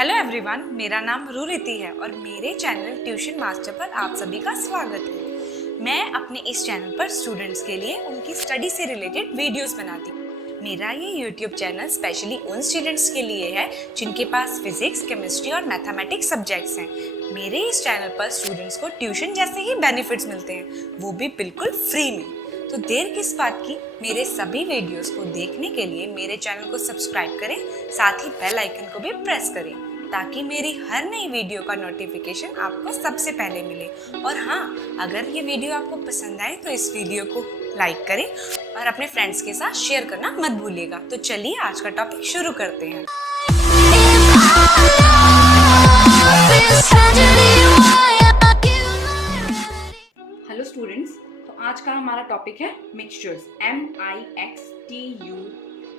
Hello everyone, मेरा नाम रुरिति है और मेरे चैनल ट्यूशन मास्टर पर आप सभी का स्वागत है। मैं अपने इस चैनल पर स्टूडेंट्स के लिए उनकी स्टडी से रिलेटेड वीडियोस बनाती हूँ। मेरा ये यूट्यूब चैनल स्पेशली उन स्टूडेंट्स के लिए है जिनके पास फिजिक्स, केमिस्ट्री और मैथमेटिक्स सब्जेक्ट्स हैं। मेरे इस चैनल पर स्टूडेंट्स को ट्यूशन जैसे ही बेनिफिट्स मिलते हैं, वो भी बिल्कुल फ्री में। तो देर किस बात की, मेरे सभी वीडियोस को देखने के लिए मेरे चैनल को सब्सक्राइब करें, साथ ही बेल आइकन को भी प्रेस करें ताकि मेरी हर नई वीडियो का नोटिफिकेशन आपको सबसे पहले मिले। और हाँ, अगर ये वीडियो आपको पसंद आए तो इस वीडियो को लाइक करें और अपने फ्रेंड्स के साथ शेयर करना मत भूलिएगा। तो चलिए आज का टॉपिक शुरू करते हैं। हेलो स्टूडेंट्स, तो आज का हमारा टॉपिक है मिक्सचर्स।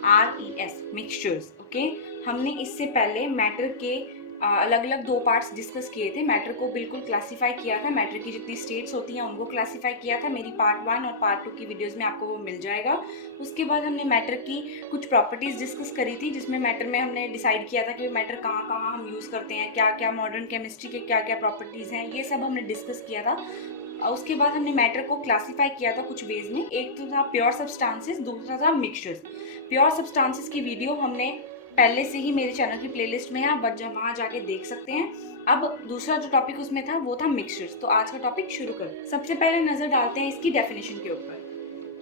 MIXTURES mixtures. ओके, हमने इससे पहले मैटर के अलग अलग दो पार्ट्स डिस्कस किए थे। मैटर को बिल्कुल क्लासीफाई किया था, मैटर की जितनी स्टेट्स होती हैं उनको क्लासीफाई किया था। मेरी पार्ट 1 और पार्ट 2 की वीडियोस में आपको वो मिल जाएगा। उसके बाद हमने मैटर की कुछ प्रॉपर्टीज़ डिस्कस करी थी, जिसमें मैटर में हमने डिसाइड किया था कि मैटर कहाँ कहाँ हम यूज़ करते हैं, क्या क्या मॉडर्न केमिस्ट्री के क्या क्या प्रॉपर्टीज़ हैं, ये सब हमने डिस्कस किया था। उसके बाद हमने मैटर को क्लासीफाई किया था कुछ वेज में। एक तो था प्योर सब्सटेंसेस, दूसरा था मिक्सचर्स। प्योर सब्सटेंसेस की वीडियो हमने पहले से ही मेरे चैनल की प्लेलिस्ट में है, आप वहाँ जाके देख सकते हैं। अब दूसरा जो टॉपिक उसमें था वो था मिक्सचर्स। तो आज का टॉपिक शुरू करते हैं। सबसे पहले नजर डालते हैं इसकी डेफिनेशन के ऊपर।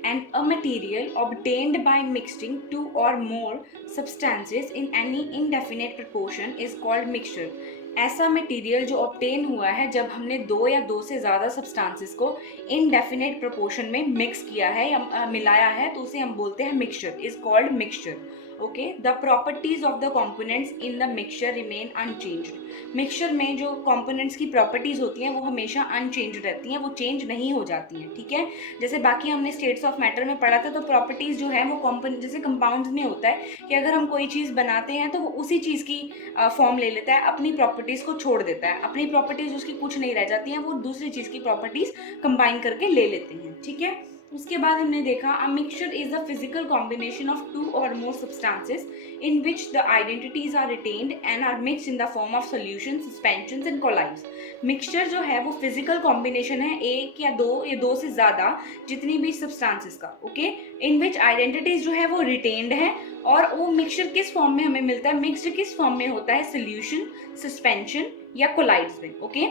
And a material obtained by mixing two or more substances in any indefinite proportion is called mixture. ऐसा मटेरियल जो ऑब्टेन हुआ है जब हमने दो या दो से ज़्यादा सब्सटेंसेस को इनडेफिनेट प्रोपोर्शन में मिक्स किया है या मिलाया है, तो उसे हम बोलते हैं mixture, is called mixture. Okay, the properties of the components in the mixture remain unchanged. Mixture में जो कंपोनेंट्स की प्रॉपर्टीज होती हैं वो हमेशा अनचेंज्ड रहती हैं, वो चेंज नहीं हो जाती हैं। ठीक है, जैसे बाकी हमने स्टेट्स ऑफ मैटर में पढ़ा था, तो प्रॉपर्टीज जो है वो जैसे कंपाउंड्स में होता है कि अगर हम कोई चीज़ बनाते हैं तो वो उसी चीज़ की फॉर्म ले लेता है, अपनी प्रॉपर्टीज को छोड़ देता है, अपनी प्रॉपर्टीज उसकी कुछ नहीं रह जाती हैं, वो दूसरी चीज़ की प्रॉपर्टीज कंबाइन करके ले लेते हैं। ठीक है, उसके बाद हमने देखा a mixture is a physical combination of two or more substances in which the identities are retained and are mixed in the form of solutions, suspensions and colloids. Mixture जो है वो फिजिकल कॉम्बिनेशन है एक या दो से ज़्यादा जितनी भी सब्सटेंसेस का, ओके, इन विच आइडेंटिटीज जो है वो रिटेन्ड है। और वो मिक्सचर किस फॉर्म में हमें मिलता है, मिक्सड किस फॉर्म में होता है, सोल्यूशन, सस्पेंशन या कोलाइड्स में। ओके,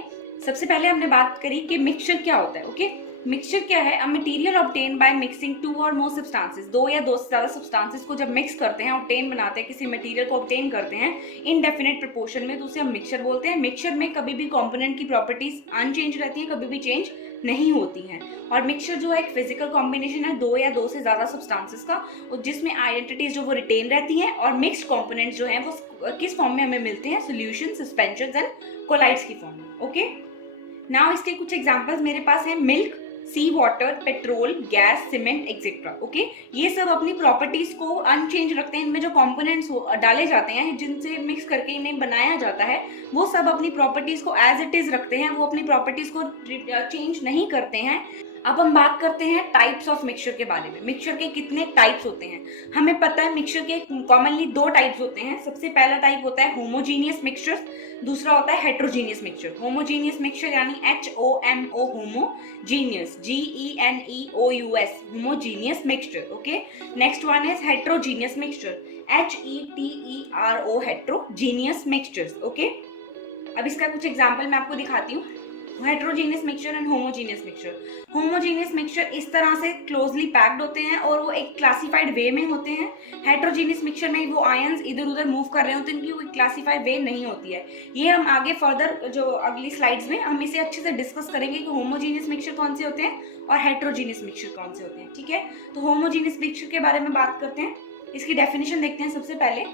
सबसे पहले हमने बात करी कि मिक्सचर क्या होता है। ओके, मिक्सचर क्या है, a material obtain by mixing two or more substances. दो या दो से ज़्यादा सब्सटेंसेस को जब मिक्स करते हैं, ऑब्टेन बनाते हैं, किसी मटेरियल को ऑब्टेन करते हैं इनडेफिनेट प्रोपोर्शन में, तो उसे हम मिक्सचर बोलते हैं। मिक्सचर में कभी भी कंपोनेंट की प्रॉपर्टीज अनचेंज रहती हैं, कभी भी चेंज नहीं होती हैं। और मिक्सचर जो है एक फिजिकल कॉम्बिनेशन है दो या दो से ज़्यादा सब्सटेंसेस का, और जिसमें आइडेंटिटीज जो वो रिटेन रहती हैं और मिक्स्ड कंपोनेंट्स जो हैं वो किस फॉर्म में हमें मिलते हैं, सॉल्यूशन, सस्पेंशंस एंड कोलाइड्स की फॉर्म में। ओके, नाउ इसके कुछ एग्जांपल्स मेरे पास हैं। Milk, sea water, petrol, gas, cement etcetera. Okay, ये सब अपनी प्रॉपर्टीज को अनचेंज रखते हैं। इनमें जो कंपोनेंट्स डाले जाते हैं जिनसे मिक्स करके इन्हें बनाया जाता है, वो सब अपनी प्रॉपर्टीज को एज इट इज रखते हैं, वो अपनी प्रॉपर्टीज को चेंज नहीं करते हैं। अब हम बात करते हैं टाइप्स ऑफ मिक्सचर के बारे में। मिक्सचर के कितने टाइप्स होते हैं हमें पता है। मिक्सचर के कॉमनली दो टाइप्स होते हैं। सबसे पहला टाइप होता है होमोजीनियस मिक्सचर, दूसरा होता है हेट्रोजीनियस मिक्सचर। होमोजीनियस मिक्सचर यानी HOMO, homogeneous, GENEOUS, homogeneous mixture. Okay, next one is heterogeneous mixture, HETERO, heterogeneous mixtures. Okay, अब इसका कुछ एग्जाम्पल मैं आपको दिखाती हूँ। Heterogeneous mixture and homogeneous mixture. Homogeneous mixture इस तरह से क्लोजली पैक्ड होते हैं और वो एक क्लासिफाइड वे में होते हैं। हेट्रोजीनियस मिक्सचर में वो आयंस इधर उधर मूव कर रहे होते हैं, इनकी कोई क्लासिफाइड वे नहीं होती है। ये हम आगे फर्दर जो अगली स्लाइड्स में हम इसे अच्छे से डिस्कस करेंगे कि होमोजीनियस मिक्सचर कौन से होते हैं और हेट्रोजीनियस मिक्सचर कौन से होते हैं। ठीक है, तो होमोजीनियस मिक्सचर के बारे में बात करते हैं। इसकी डेफिनेशन देखते हैं। सबसे पहले,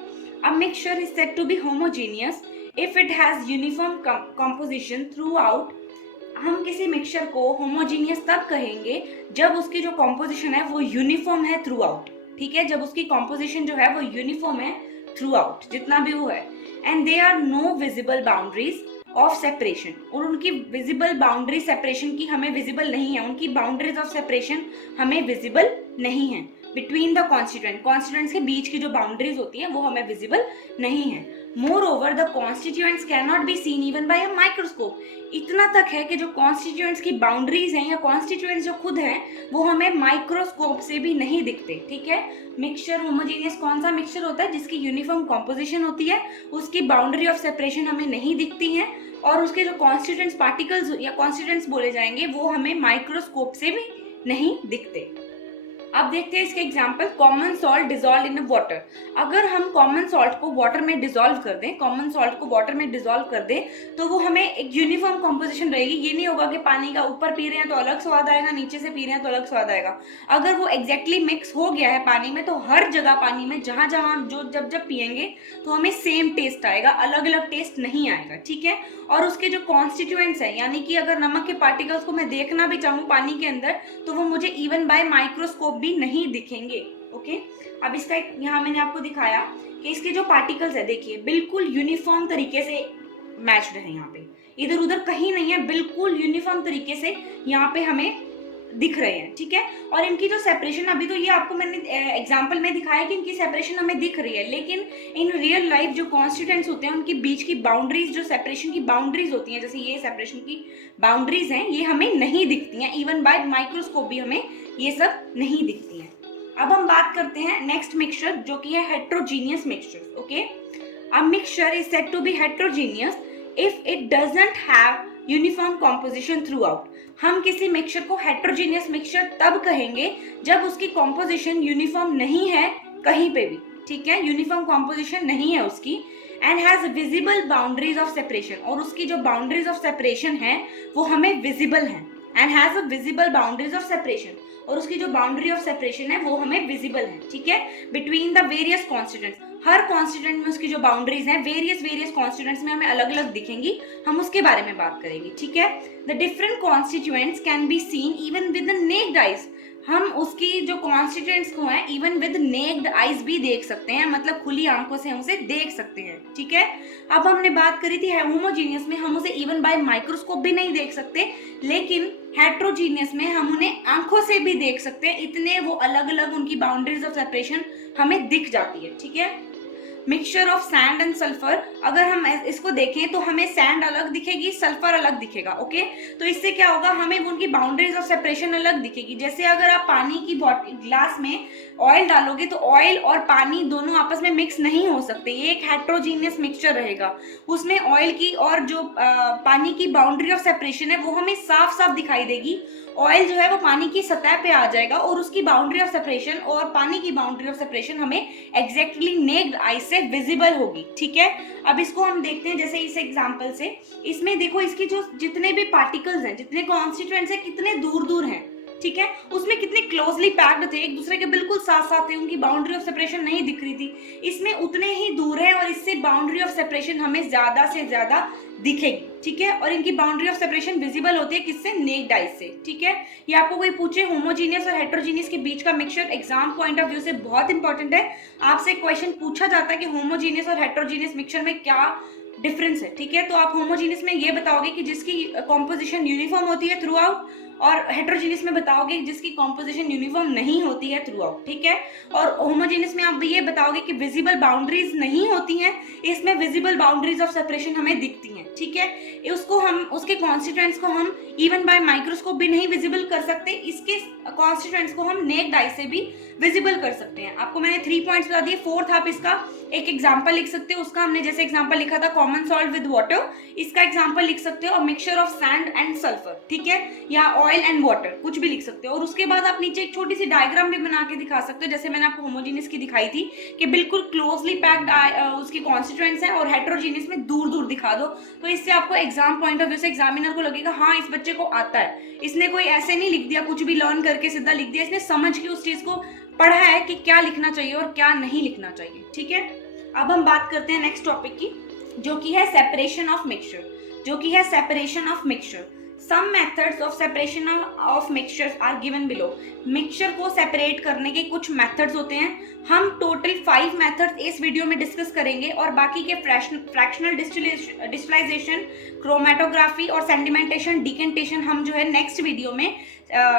a mixture is said to be homogeneous if it has uniform composition throughout. हम किसी मिक्सचर को होमोजीनियस तब कहेंगे जब उसकी जो कॉम्पोजिशन है वो यूनिफॉर्म है थ्रू आउट। ठीक है, जब उसकी कॉम्पोजिशन जो है वो यूनिफॉर्म है थ्रू आउट, जितना भी वो है। And they are no visible boundaries of separation, और उनकी विजिबल बाउंड्री सेपरेशन की हमें विजिबल नहीं है, उनकी बाउंड्रीज ऑफ सेपरेशन हमें विजिबल नहीं है। बिटवीन द कॉन्स्टिट्यूएंट्स के बीच की जो बाउंड्रीज होती है वो हमें विजिबल नहीं है। More over the constituents can not be seen even bye a microscope. इतना तक है कि जो कॉन्स्टिट्यूएंट्स की बाउंड्रीज हैं या कॉन्स्टिट्यूएंट्स जो खुद हैं वो हमें माइक्रोस्कोप से भी नहीं दिखते, ठीक है। मिक्सचर होमोजेनियस कौन सा मिक्सचर होता है? जिसकी यूनिफॉर्म कॉम्पोजिशन होती है, उसकी बाउंड्री ऑफ सेपरेशन हमें नहीं दिखती है, और उसके जो कॉन्स्टिट्यूएंट्स पार्टिकल्स या कॉन्स्टिट्यूएंट्स बोले जाएंगे वो हमें माइक्रोस्कोप से भी नहीं दिखते। अब देखते हैं इसके example, common salt dissolve in water. अगर हम कॉमन सॉल्ट को वाटर में डिजोल्व कर दें, कॉमन सॉल्ट को वाटर में डिजोल्व कर दें तो वो हमें एक यूनिफॉर्म कॉम्पोजिशन रहेगी। ये नहीं होगा कि पानी का ऊपर पी रहे हैं तो अलग स्वाद आएगा, नीचे से पी रहे हैं तो अलग स्वाद आएगा। अगर वो एग्जैक्टली मिक्स हो गया है पानी में तो हर जगह पानी में जहां जहां जो जब पियेंगे तो हमें सेम टेस्ट आएगा, अलग अलग टेस्ट नहीं आएगा, ठीक है। और उसके जो कॉन्स्टिट्यूएंट्स है, यानी कि अगर नमक के पार्टिकल्स को मैं देखना भी चाहूँ पानी के अंदर तो वो मुझे इवन बाय माइक्रोस्कोप भी नहीं दिखेंगे, ओके। अब इसका यहाँ मैंने आपको दिखाया कि इसके जो पार्टिकल्स है, देखिए बिल्कुल यूनिफॉर्म तरीके से मैच्ड है, यहाँ पे इधर उधर कहीं नहीं है, बिल्कुल यूनिफॉर्म तरीके से यहाँ पे हमें दिख रहे हैं, ठीक है। और इनकी जो सेपरेशन, अभी तो ये आपको मैंने एग्जांपल में दिखाया कि इनकी सेपरेशन हमें दिख रही है, लेकिन इन रियल लाइफ जो कॉन्स्टिट्यूएंट्स होते हैं उनके बीच की बाउंड्रीज, जो सेपरेशन की बाउंड्रीज होती हैं, जैसे ये सेपरेशन की बाउंड्रीज हैं, ये हमें नहीं दिखती हैं, इवन बाय माइक्रोस्कोप भी हमें ये सब नहीं दिखती हैं। अब हम बात करते हैं नेक्स्ट मिक्सचर, जो कि है heterogeneous mixture, okay. A mixture is said to be heterogeneous if it doesn't have uniform composition throughout. हम किसी मिक्सचर को हेट्रोजीनियस मिक्सचर तब कहेंगे जब उसकी कॉम्पोजिशन यूनिफॉर्म नहीं है कहीं पे भी, ठीक है, यूनिफॉर्म कॉम्पोजिशन नहीं है उसकी, and has visible boundaries of separation, और उसकी जो बाउंड्रीज ऑफ सेपरेशन है वो हमें विजिबल है, and has a visible boundaries of separation, और उसकी जो बाउंड्री ऑफ सेपरेशन है वो हमें विजिबल है, ठीक है, between the various constituents. Her constituent में उसकी जो बाउंड्रीज हैं वेरियस कॉन्स्टिट्यूएंट्स में हमें अलग अलग दिखेंगी, हम उसके बारे में बात करेंगे, ठीक है। The different constituents can be seen even with the necked eyes. हम उसकी जो कॉन्स्टिट्यूएंट्स को हैं इवन विद नेक्ड आइज भी देख सकते हैं, मतलब खुली आंखों से हम उसे देख सकते हैं, ठीक है। अब हमने बात करी थी होमोजीनियस में हम उसे इवन बाय माइक्रोस्कोप भी नहीं देख सकते, लेकिन हेट्रोजीनियस में हम उन्हें आंखों से भी देख सकते हैं, इतने वो अलग अलग उनकी बाउंड्रीज ऑफ सेपरेशन हमें दिख जाती है, ठीक है। Mixture of sand and sulphur, अगर हम इसको देखें तो हमें सैंड अलग दिखेगी, सल्फर अलग दिखेगा, ओके। तो इससे क्या होगा, हमें उनकी बाउंड्रीज ऑफ सेपरेशन अलग दिखेगी। जैसे अगर आप पानी की ग्लास में ऑयल डालोगे तो ऑयल और पानी दोनों आपस में मिक्स नहीं हो सकते, ये एक हेट्रोजीनियस मिक्सचर रहेगा। उसमें ऑयल की और जो पानी की बाउंड्री ऑफ सेपरेशन है वो हमें साफ साफ दिखाई देगी। ऑयल जो है वो पानी की सतह पे आ जाएगा और उसकी बाउंड्री ऑफ सेपरेशन और पानी की बाउंड्री ऑफ सेपरेशन हमें एग्जैक्टली नेक्ड आई से विजिबल होगी, ठीक है। अब इसको हम देखते हैं, जैसे इस एग्जांपल से, इसमें देखो इसकी जो जितने भी पार्टिकल्स हैं, जितने कॉन्स्टिट्यूएंट्स हैं, कितने दूर दूर हैं, ठीक है। उसमें कितने क्लोजली पैक्ड थे, एक दूसरे के बिल्कुल साथ साथ थे, उनकी बाउंड्री ऑफ सेपरेशन नहीं दिख रही थी। इसमें उतने ही दूर है और इससे बाउंड्री ऑफ सेपरेशन हमें ज्यादा से ज्यादा दिखेगी, ठीक है। और इनकी बाउंड्री ऑफ सेपरेशन विजिबल होती है किससे? नेक्ड आई से, ठीक है। ये आपको कोई पूछे होमोजीनियस और हेट्रोजीनियस के बीच का mixture, exam point of view से बहुत इंपॉर्टेंट है। आपसे क्वेश्चन पूछा जाता है कि होमोजीनियस और हेट्रोजीनियस मिक्सचर में क्या डिफरेंस है, ठीक है। तो आप होमोजीनियस में ये बताओगे कि जिसकी कॉम्पोजिशन यूनिफॉर्म होती है थ्रू आउट, और हेट्रोजीनियस में बताओगे जिसकी कॉम्पोजिशन यूनिफॉर्म नहीं होती है थ्रू आउट, ठीक है। और होमोजीनियस में आप ये बताओगे कि विजिबल बाउंड्रीज नहीं होती हैं, इसमें विजिबल बाउंड्रीज ऑफ सेपरेशन हमें दिखती हैं, ठीक है। उसको हम उसके कॉन्स्टिट्यूएंट्स को हम इवन बाय माइक्रोस्कोप भी नहीं विजिबल कर सकते, इसके कॉन्स्टिट्यूएंट्स को हम नेक्ड आई से भी विजिबल कर सकते हैं। आपको मैंने 3 पॉइंट्स बता दिए, फोर्थ आप इसका एक एग्जांपल लिख सकते हो, उसका हमने जैसे एग्जांपल लिखा था कॉमन सॉल्ट विद वाटर, इसका एग्जांपल लिख सकते हो, और mixture of sand and sulphur, ठीक है, या ऑयल एंड वाटर, कुछ भी लिख सकते हो। और उसके बाद आप नीचे एक छोटी सी डायग्राम भी बना के दिखा सकते हो, जैसे मैंने आपको होमोजीनियस की दिखाई थी कि बिल्कुल क्लोजली पैक्ड उसके कॉन्स्टिट्यूएंट्स हैं, और हेट्रोजीनियस में दूर दूर दिखा दो। तो इससे आपको एग्जाम पॉइंट ऑफ व्यू से एग्जामिनर को लगेगा हाँ इस बच्चे को आता है, इसने कोई ऐसे नहीं लिख दिया, कुछ भी लर्न करके सीधा लिख दिया, इसने समझ के उस चीज को पढ़ा है कि क्या लिखना चाहिए और क्या नहीं लिखना चाहिए, ठीक है। अब हम बात करते हैं नेक्स्ट टॉपिक की, जो कि है सेपरेशन ऑफ मिक्सचर, जो कि है separation of mixture. Some methods of separation of mixtures are given below. Mixture को सेपरेट करने के कुछ मेथड्स होते हैं, हम टोटल 5 मेथड्स इस वीडियो में डिस्कस करेंगे और बाकी के फ्रैक्शनल डिस्टिलाइजेशन, क्रोमेटोग्राफी और सेडिमेंटेशन, डिकेंटेशन हम जो है नेक्स्ट वीडियो में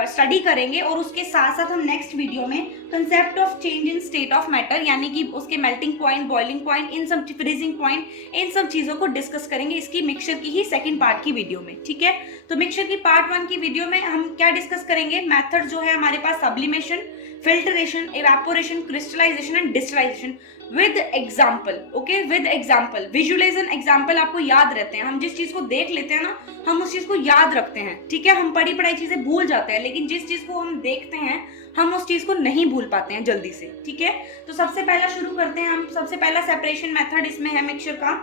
स्टडी करेंगे। और उसके साथ साथ हम नेक्स्ट वीडियो में concept of change in state of matter, यानी कि उसके मेल्टिंग पॉइंट, बॉइलिंग पॉइंट, इन सब फ्रीजिंग पॉइंट, इन सब चीज़ों को डिस्कस करेंगे इसकी मिक्सचर की ही सेकंड पार्ट की वीडियो में। ठीक है, तो मिक्सचर की पार्ट 1 की वीडियो में हम क्या डिस्कस करेंगे, मेथड जो है हमारे पास sublimation, filtration, evaporation, crystallization and distillation with example. Okay, with example, visualization example आपको याद रहते हैं। हम जिस चीज को देख लेते हैं ना, हम उस चीज को याद रखते हैं। ठीक है, हम पढ़ी पढ़ाई चीजें भूल जाते हैं, लेकिन जिस चीज को हम देखते हैं हम उस चीज को नहीं भूल पाते हैं जल्दी से। ठीक है, तो सबसे पहला शुरू करते हैं हम। सबसे पहला सेपरेशन मेथड इसमें है मिक्सचर का,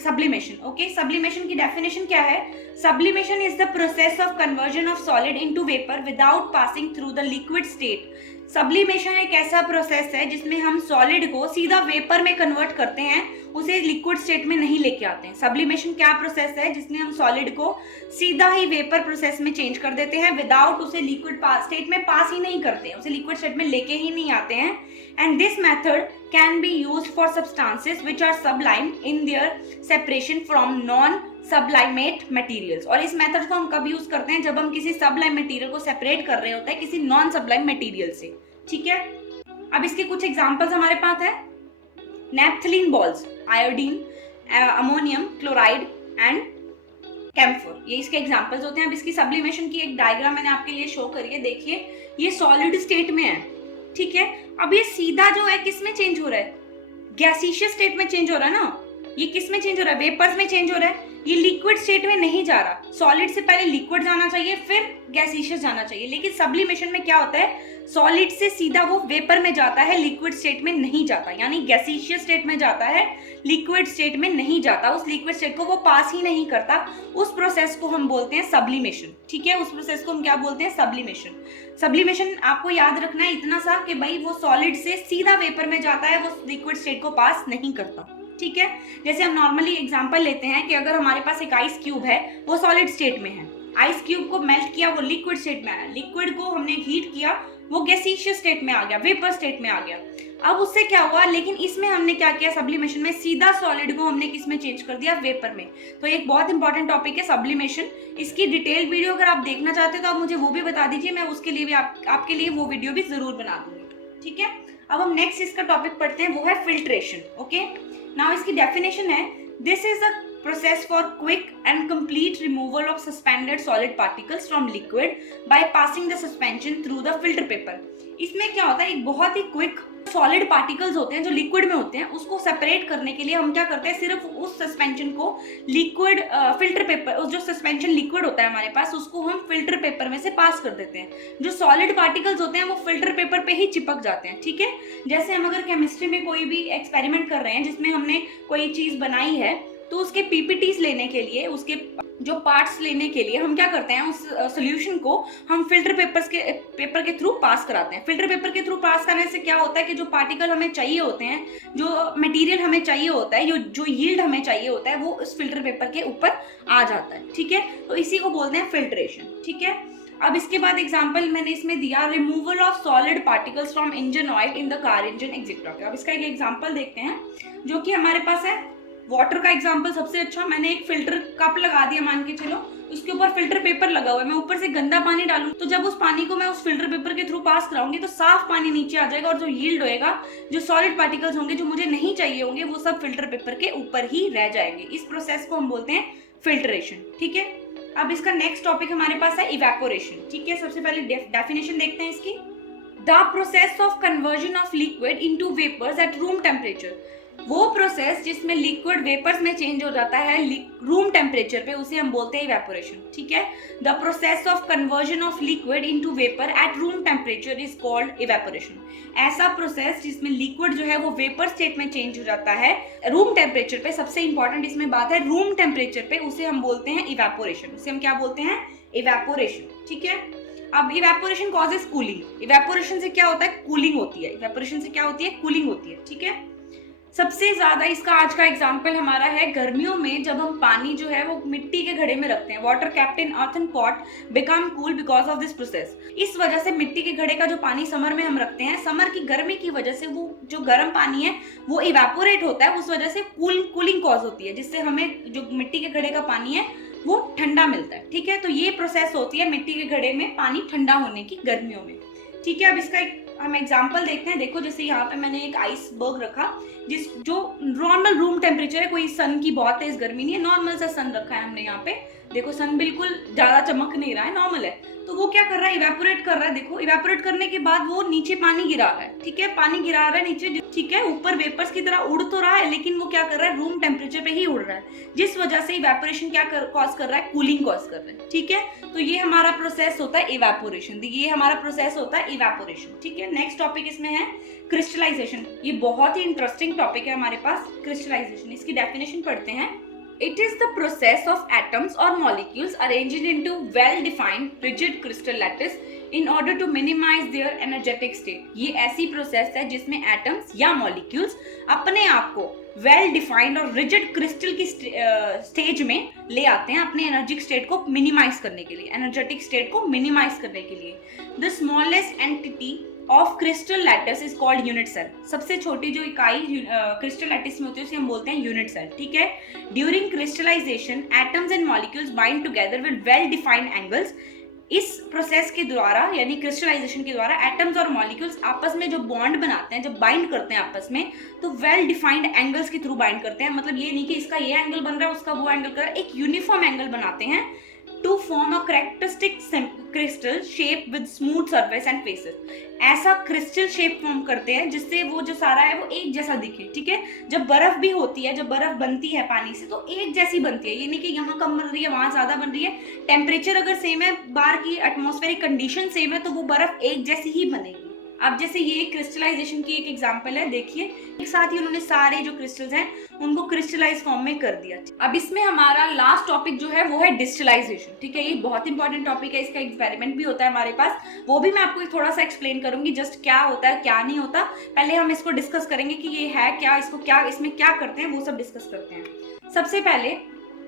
सब्लिमेशन। ओके, सब्लिमेशन की डेफिनेशन क्या है? Sublimation is the process of conversion of solid into vapour without passing through the liquid state. Sublimation एक ऐसा प्रोसेस है जिसमें हम सॉलिड को सीधा वेपर में कन्वर्ट करते हैं, उसे लिक्विड स्टेट में नहीं लेके आते हैं। सब्लिमेशन क्या प्रोसेस है जिसमें हम सॉलिड को सीधा ही वेपर प्रोसेस में चेंज कर देते हैं, विदाउट उसे लिक्विड स्टेट में पास ही नहीं करते हैं, उसे लिक्विड स्टेट में लेके ही नहीं आते हैं। And this method can be used for substances which are sublime in their separation from non sublimate materials. और इस मेथड को हम कब यूज करते हैं? जब हम किसी सबलाइम मटेरियल को सेपरेट कर रहे होते हैं किसी नॉन सबलाइम मटेरियल से। ठीक है, अब इसके कुछ एग्जांपल्स हमारे पास है। Naphthalene balls, iodine, ammonium chloride and camphor, ये इसके एग्जांपल्स होते हैं। अब इसकी सब्लिमेशन की एक डायग्राम मैंने आपके लिए शो करी है, देखिए ये सॉलिड स्टेट में है। ठीक है, अब ये सीधा जो है किस में चेंज हो रहा है? गैसीशियस स्टेट में चेंज हो रहा है ना। ये किस में चेंज हो रहा है? वेपर्स में चेंज हो रहा है। ये लिक्विड स्टेट में नहीं जा रहा। सॉलिड से पहले लिक्विड जाना चाहिए, फिर गैसीशियस जाना चाहिए। लेकिन सब्लिमेशन में क्या होता है? सॉलिड से सीधा वो वेपर में जाता है, लिक्विड स्टेट में नहीं जाता, यानी गैसीशियस स्टेट में जाता है, लिक्विड स्टेट में नहीं जाता। उस लिक्विड स्टेट को वो पास ही नहीं करता। उस प्रोसेस को हम बोलते हैं सब्लिमेशन। ठीक है, उस प्रोसेस को हम क्या बोलते हैं? सब्लिमेशन। सब्लिमेशन आपको याद रखना है इतना सा कि भाई वो सॉलिड से सीधा वेपर में जाता है, वो लिक्विड स्टेट को पास नहीं करता। ठीक है, जैसे हम नॉर्मली एग्जांपल लेते हैं कि अगर हमारे पास एक आइस क्यूब है, वो सॉलिड स्टेट में है, आइस क्यूब को मेल्ट किया, वो लिक्विड स्टेट में आया, लिक्विड को हमने हीट किया, वो गैसीशियस स्टेट में आ गया, वेपर स्टेट में आ गया। अब उससे क्या हुआ? लेकिन इसमें हमने क्या किया? सब्लिमेशन में सीधा सॉलिड को हमने किस में चेंज कर दिया? वेपर में। तो एक बहुत इंपॉर्टेंट टॉपिक है सब्लिमेशन। इसकी डिटेल वीडियो अगर आप देखना चाहते हो तो आप मुझे वो भी बता दीजिए, मैं उसके लिए भी आपके लिए वो वीडियो भी जरूर बना दूंगी। ठीक है, अब हम नेक्स्ट इसका टॉपिक पढ़ते हैं, वो है फिल्ट्रेशन। ओके, नाउ इसकी डेफिनेशन है, this is a process for quick and complete removal of suspended solid particles from liquid by passing the suspension through the filter paper। इसमें क्या होता है? एक बहुत ही क्विक सॉलिड पार्टिकल्स होते हैं जो लिक्विड में होते हैं, उसको सेपरेट करने के लिए हम क्या करते हैं? सिर्फ उस सस्पेंशन को लिक्विड फिल्टर पेपर, उस जो सस्पेंशन लिक्विड होता है हमारे पास, उसको हम फिल्टर पेपर में से पास कर देते हैं। जो सॉलिड पार्टिकल्स होते हैं वो फिल्टर पेपर पे ही चिपक जाते हैं। ठीक है, जैसे हम अगर केमिस्ट्री में कोई भी एक्सपेरिमेंट कर रहे हैं जिसमें हमने कोई चीज बनाई है, तो उसके पीपीटीज लेने के लिए, उसके जो पार्ट्स लेने के लिए हम क्या करते हैं? उस सॉल्यूशन को हम फिल्टर पेपर के थ्रू पास कराते हैं। फिल्टर पेपर के थ्रू पास करने से क्या होता है कि जो पार्टिकल हमें चाहिए होते हैं, जो मटेरियल हमें चाहिए होता है, जो यील्ड हमें चाहिए होता है, वो उस फिल्टर पेपर के ऊपर आ जाता है। ठीक है, तो इसी को बोलते हैं फिल्ट्रेशन। ठीक है, अब इसके बाद एग्जांपल मैंने इसमें दिया, removal of solid particles from engine oil in the car engine etcetera. अब इसका एक एग्जांपल देखते हैं जो कि हमारे पास है वाटर का एग्जांपल सबसे अच्छा। मैंने एक फिल्टर कप लगा दिया, मान के चलो, उसके ऊपर फिल्टर पेपर लगा हुआ है, मैं ऊपर से गंदा पानी डालूं तो जब उस पानी को मैं उस फिल्टर पेपर के थ्रू पास कराऊंगी तो साफ पानी नीचे आ जाएगा, और जो यील्ड होएगा, जो सॉलिड पार्टिकल्स होंगे जो मुझे नहीं चाहिए होंगे, वो सब फिल्टर पेपर के ऊपर ही रह जाएंगे। इस प्रोसेस को हम बोलते हैं फिल्ट्रेशन। ठीक है, अब इसका नेक्स्ट टॉपिक हमारे पास है इवेपोरेशन। ठीक है, सबसे पहले डेफिनेशन देखते हैं इसकी। The process of conversion of liquid into vapours at room temperature. वो प्रोसेस जिसमें लिक्विड वेपर्स में चेंज हो जाता है रूम टेम्परेचर पे, उसे हम बोलते हैं इवेपोरेशन। ठीक है, the process of conversion of liquid into vapour eight room temperature is called evaporation. ऐसा प्रोसेस जिसमें लिक्विड जो है वो वेपर स्टेट में चेंज हो जाता है रूम टेम्परेचर पे, सबसे इंपॉर्टेंट इसमें बात है रूम टेम्परेचर पे, उसे हम बोलते हैं इवेपोरेशन। उसे हम क्या बोलते हैं? इवेपोरेशन। ठीक है, अब इवेपोरेशन कॉजेस कूलिंग। इवेपोरेशन से क्या होता है? कूलिंग होती है। इवेपोरेशन से क्या होती है? कूलिंग होती है। ठीक है, सबसे ज्यादा इसका आज का एग्जाम्पल हमारा है गर्मियों में, जब हम पानी जो है वो मिट्टी के घड़े में रखते हैं। Water kept in earthen pot become cool because of this process. इस वजह से मिट्टी के घड़े का जो पानी समर में हम रखते हैं, समर की गर्मी की वजह से वो जो गर्म पानी है वो इवेपोरेट होता है, उस वजह से कूलिंग कॉज होती है, जिससे हमें जो मिट्टी के घड़े का पानी है वो ठंडा मिलता है। ठीक है, तो ये प्रोसेस होती है मिट्टी के घड़े में पानी ठंडा होने की गर्मियों में। ठीक है, अब इसका एक हम एग्जाम्पल देखते हैं। देखो जैसे यहाँ पे मैंने एक आइसबर्ग रखा, जो नॉर्मल रूम टेम्परेचर है, कोई सन की बहुत तेज गर्मी नहीं है, नॉर्मल सा सन रखा है हमने यहाँ पे। देखो सन बिल्कुल ज्यादा चमक नहीं रहा है, नॉर्मल है। तो वो क्या कर रहा है, इवेपोरेट कर रहा है। देखो इवेपोरेट करने के बाद वो नीचे पानी गिरा रहा है। ठीक है, पानी गिरा रहा है नीचे, ठीक है, ऊपर वेपर्स की तरह उड़ तो रहा है, लेकिन वो क्या कर रहा है, रूम टेम्परेचर पे ही उड़ रहा है, जिस वजह से इवेपोरेशन क्या कॉज कर रहा है, कूलिंग कॉज कर रहा है। ठीक है, तो ये हमारा प्रोसेस होता है इवेपोरेशन। ये हमारा प्रोसेस होता है इवेपोरेशन। ठीक है, नेक्स्ट टॉपिक इसमें है क्रिस्टलाइजेशन। ये बहुत ही इंटरेस्टिंग टॉपिक है हमारे पास, क्रिस्टलाइजेशन। इसकी डेफिनेशन पढ़ते हैं। It is the process of atoms or molecules arranged into well-defined rigid crystal lattice in order to minimize their energetic state। ये ऐसी प्रोसेस है जिसमें एटम्स या मॉलिक्यूल्स अपने आप को वेल डिफाइंड और रिजिड क्रिस्टल की स्टेज में ले आते हैं, अपने एनर्जिक स्टेट को मिनिमाइज करने के लिए, एनर्जेटिक स्टेट को मिनिमाइज करने के लिए। The smallest entity of crystal lattice is called unit cell. सबसे छोटी जो इकाई क्रिस्टल लैटिस में होती है उसे हम बोलते हैं यूनिट सेल। ठीक है, during crystallization atoms and molecules bind together with well defined angles. इस प्रोसेस के द्वारा यानी क्रिस्टलाइजेशन के द्वारा एटम्स और मॉलिक्यूल्स आपस में जो बॉन्ड बनाते हैं, जब बाइंड करते हैं आपस में, तो वेल डिफाइंड एंगल्स के थ्रू बाइंड करते हैं। मतलब ये नहीं कि इसका ये एंगल बन रहा है उसका वो एंगल कर रहा है, एक यूनिफॉर्म एंगल बनाते हैं to form a characteristic crystal shape with smooth surface and faces। ऐसा क्रिस्टल शेप फॉर्म करते हैं जिससे वो जो सारा है वो एक जैसा दिखे। ठीक है, जब बर्फ भी होती है, जब बर्फ बनती है पानी से, तो एक जैसी बनती है, ये नहीं कि यहाँ कम बन रही है वहां ज्यादा बन रही है। टेम्परेचर अगर सेम है, बाहर की एटमॉस्फेरिक कंडीशन सेम है, तो वो बर्फ एक जैसी ही बनेगी। अब जैसे ये क्रिस्टलाइजेशन की एक एग्जांपल है, देखिए एक साथ ही उन्होंने सारे जो क्रिस्टल्स हैं उनको क्रिस्टलाइज फॉर्म में कर दिया। अब इसमें हमारा लास्ट टॉपिक जो है वो है डिस्टिलाइजेशन। ठीक है, ये बहुत इंपॉर्टेंट टॉपिक है, इसका एक्सपेरिमेंट भी होता है हमारे पास, वो भी मैं आपको थोड़ा सा एक्सप्लेन करूंगी, जस्ट क्या होता है क्या नहीं होता। पहले हम इसको डिस्कस करेंगे कि ये है क्या, इसको क्या, इसमें क्या करते हैं, वो सब डिस्कस करते हैं। सबसे पहले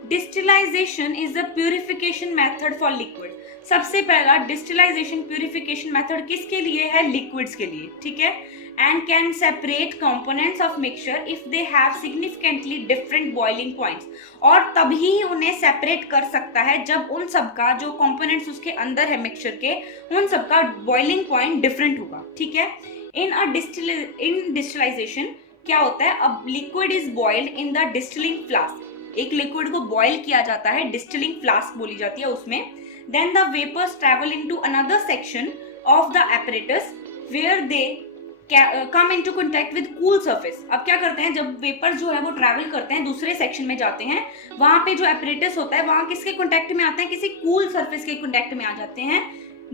distillation is the purification method for liquid. सबसे पहला डिस्टिलाइजेशन प्यूरिफिकेशन मेथड किसके लिए है, लिक्विड्स के लिए। ठीक है, and can separate components of mixture if they have significantly different boiling points. और तभी उन्हें सेपरेट कर सकता है जब उन सबका जो कंपोनेंट्स उसके अंदर है मिक्सचर के, उन सबका बॉइलिंग पॉइंट डिफरेंट होगा। ठीक है, इन डिस्टिलाइजेशन क्या होता है, अब liquid is boiled in the distilling flask. एक लिक्विड को बॉयल किया जाता है, डिस्टिलिंग फ्लास्क बोली जाती है उसमें। Then the vapours travel into another section of the apparatus where they come into contact with cool surface। अब क्या करते हैं, जब वेपर जो है वो ट्रैवल करते हैं, दूसरे सेक्शन में जाते हैं, वहां पे जो apparatus होता है वहां किसके कॉन्टेक्ट में आते हैं, किसी कूल सरफेस के कॉन्टेक्ट में आ जाते हैं।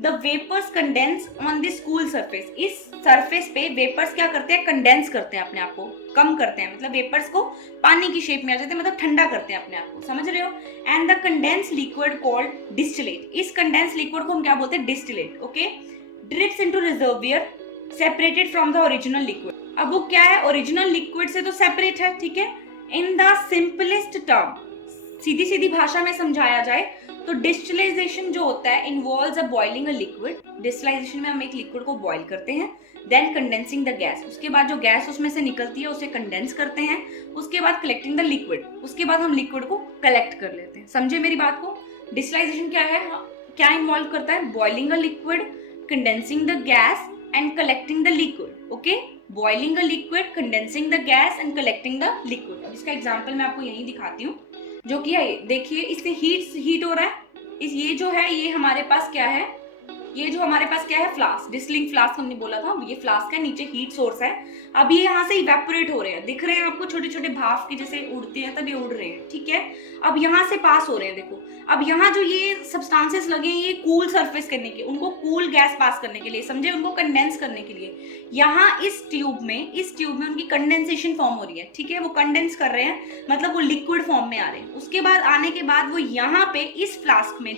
The vapours condense on this cool surface. इस सरफेस पे वेपर्स क्या करते हैं, कंडेंस करते हैं अपने आप को, कम करते हैं, मतलब वेपर्स को पानी की शेप में आ जाते हैं, मतलब ठंडा करते हैं अपने आप को, समझ रहे हो। And the condense liquid called distillate. इस कंडेंस लिक्विड को हम क्या बोलते हैं, distillate. Okay, drips into reservoir separated from the original liquid. अब वो क्या है, ओरिजिनल लिक्विड से तो सेपरेट है। ठीक है, इन द सिंपलेस्ट टर्म, सीधी सीधी भाषा में समझाया जाए तो डिस्टिलाइजेशन जो होता है involves a boiling a liquid. Distillation में हम एक लिक्विड को बॉइल करते हैं, देन कंडेंसिंग द गैस। उसके बाद जो गैस उसमें से निकलती है उसे कंडेंस करते हैं, उसके बाद कलेक्टिंग द लिक्विड, उसके बाद हम लिक्विड को कलेक्ट कर लेते हैं। समझे मेरी बात को। डिस्टिलाइजेशन क्या है, क्या इन्वॉल्व करता है, boiling a liquid, condensing the gas and collecting the liquid. Okay, boiling a liquid, condensing the gas and collecting the liquid. अब इसका एग्जांपल मैं आपको यहीं दिखाती हूँ, जो कि है, देखिए इससे हीट हो रहा है। ये जो है ये हमारे पास क्या है, ये जो हमारे पास क्या है, फ्लास्क, डिस्टिलिंग फ्लास्क हमने बोला था, ये फ्लास्क है, नीचे हीट सोर्स है। अब ये यहाँ से इवेपोरेट हो रहे हैं, दिख रहे हैं आपको, छोटे छोटे भाप के जैसे उड़ते हैं तब ये उड़ रहे हैं। ठीक है, अब यहाँ से पास हो रहे हैं, देखो अब यहाँ जो ये सब्सटेंसेस लगे हैं ये कूल सरफेस करने के, उनको कूल गैस पास करने के लिए, समझे, उनको कंडेंस करने के लिए। यहाँ इस ट्यूब में उनकी कंडेंसेशन फॉर्म हो रही है। ठीक है, वो कंडेंस कर रहे हैं, मतलब वो लिक्विड फॉर्म में आ रहे हैं। उसके बाद आने के बाद वो यहाँ पे इस फ्लास्क में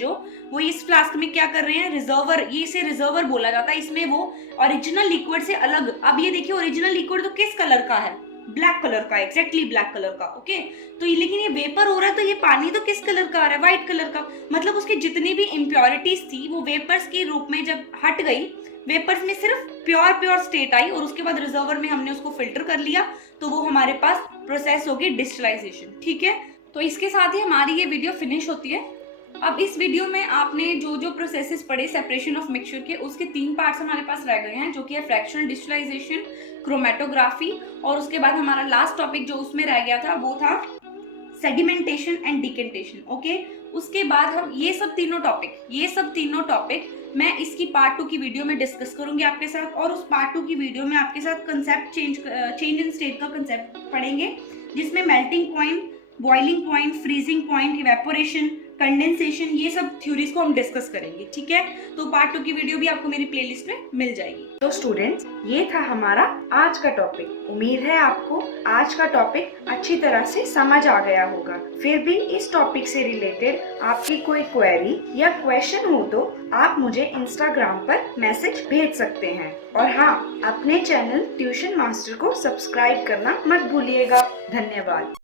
इस फ्लास्क में क्या कर रहे हैं, रिजर्वर, ये इसे रिजर्वर बोला जाता है। इसमें वो ओरिजिनल लिक्विड से अलग, अब ये देखिए ओरिजिनल लिक्विड तो किस कलर का है, ब्लैक कलर का, एग्जैक्टली ब्लैक कलर का, ओके। तो लेकिन ये वेपर हो रहा है, तो ये पानी तो किस कलर का आ रहा है, व्हाइट कलर का। मतलब उसकी जितनी भी इम्प्योरिटीज थी वो वेपर्स के रूप में जब हट गई, वेपर्स में सिर्फ प्योर स्टेट आई, और उसके बाद रिजर्वर में हमने उसको फिल्टर कर लिया, तो वो हमारे पास प्रोसेस होगी डिस्टिलाइजेशन, ठीक है। तो इसके साथ ही हमारी ये वीडियो फिनिश होती है। अब इस वीडियो में आपने जो जो प्रोसेसेस पढ़े सेपरेशन ऑफ मिक्सचर के, उसके 3 पार्ट्स हमारे पास रह गए हैं, जो कि है फ्रैक्शनल डिस्टिलाइजेशन, क्रोमेटोग्राफी, और उसके बाद हमारा लास्ट टॉपिक जो उसमें रह गया था वो था सेडिमेंटेशन एंड डिकेंटेशन, ओके। उसके बाद हम ये सब तीनों टॉपिक मैं इसकी पार्ट 2 की वीडियो में डिस्कस करूंगी आपके साथ, और उस पार्ट 2 की वीडियो में आपके साथ कंसेप्ट चेंज इन स्टेट का कंसेप्ट पढ़ेंगे, जिसमें melting point, boiling point, freezing point, evaporation, condensation, ये सब थ्योरीज को हम डिस्कस करेंगे, ठीक है। तो पार्ट 2 की वीडियो भी आपको मेरी प्लेलिस्ट में मिल जाएगी। तो स्टूडेंट्स, ये था हमारा आज का टॉपिक। उम्मीद है आपको आज का टॉपिक अच्छी तरह से समझ आ गया होगा। फिर भी इस टॉपिक से रिलेटेड आपकी कोई क्वेरी या क्वेश्चन हो तो आप मुझे इंस्टाग्राम पर मैसेज भेज सकते हैं। और हाँ, अपने चैनल ट्यूशन मास्टर को सब्सक्राइब करना मत भूलिएगा। धन्यवाद।